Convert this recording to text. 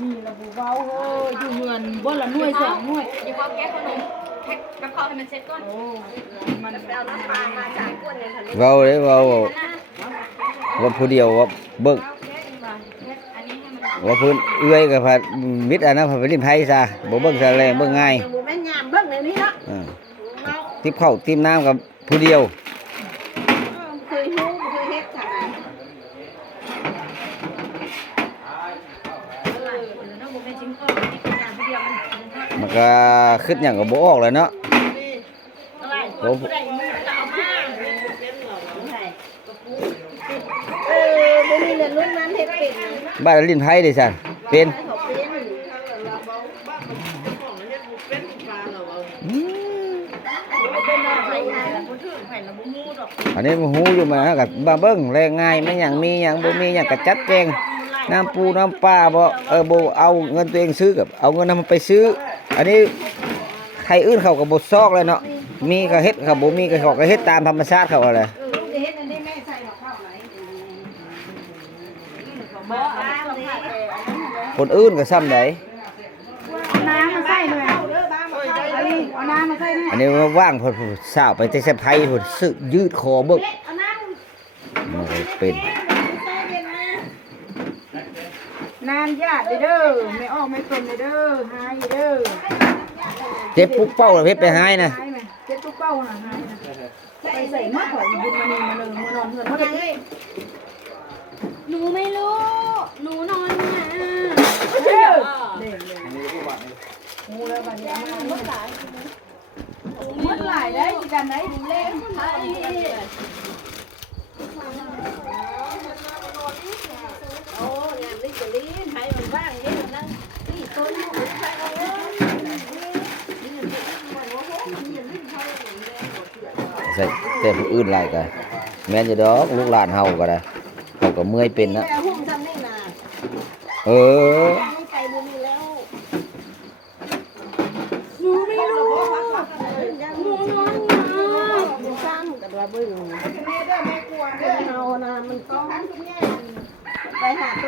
มีระบุเบาเฮ้ยอยู่เงินบ่ละหน่วยสองหน่วย อย่าพอแก้ขนมแพ็คกระเพราให้มันเสร็จก่อน โอ้มัน เอาน้ำปลามาจากก้นเนี่ยค่ะ เว้าเด้เว้าว่าผู้เดียวว่าเบิ่ง อันนี้ให้มัน ว่าเพิ่นเอื้อยก็พัดมิดอันนั้นพัดไปลิ้นไผซะบ่เบิ่งซะแรงเบิ่งง่าย หมูแม่ยามเบิ่งในนี้เนาะ ทิปข้าวทิมน้ำกับผู้เดียว เคยฮู้เคยเฮ็ดทางไหนมันก็คิดหยังก็บ่ออกแล้วเนาะโอ้ บ่มีเรียนรุ่นนั้นเฮ็ดเป็น บ้านลิ้นไผเด้ซั่นเป็นอันนี้มันฮู้อยู่มาก็มาเบิ่งแรงง่ายมันหยังมีหยังบ่มีหยังก็จัดแจงน้ำปูน้ำปลาบ่บ่เอาเงินตัวเองซื้อกับเอาเงินนั้นไปซื้ออันนี้ใครอื่นเขาก็บ่ซอกเลยเนาะมีก็เฮ็ดเขาบ่มีก็เขาก็เฮ็ดตามธรรมชาติเขาอะไร ลูกจะเฮ็ดอันนี้แม่ใส่ดอกข้าวไหนบ่บ้านนี้ คนอื่นก็ซ้ำได เอาน้ำมาใส่เลยเอาน้ำมาใส่เนี่ย อันนี้ว่าว่างเพิ่นสาวไปแต่เซไผเพิ่นสึกยืดคอเบิก เอาน้ำ มันก็เป็น น้ำญาติเด้อไม่ออกไม่เป็นเด้อหายเด้อ เจ็บปุ๊กเป้าแล้วเพชรไปหายนะ หายไหมเจ็บตุ๊กเป้าน่ะหายนะไปใส่มาถอยบุญมานี่มาเลยมานอนเฮือนเขาได้ หนูไม่รู้หนูนอนเนี่ย เด้อเด้องูแล้วบัดนี้มาเมื่อหลายเมื่อหลายได้กันไหนดูเล่น โอ้ยามนี้จะลิ้นให้มันบ้างนี่มันนั่งนี่ต้นลูกใส่เอาเลย ใส่แต่ผู้อื่นหลายก็แม่นอยู่ดอกลูกหลานเฮาก็ได้เฮาก็เมื่อยเป็นนะ แต่หุ้มทำนี่นะ เออ ไม่ไปบุญแล้ว หนูไม่รู้ หนูนอนมาสร้างกับว่าบึ้ง แม่เด้อแม่กลัวเด้อ เอานะมันก็ไปหาตัว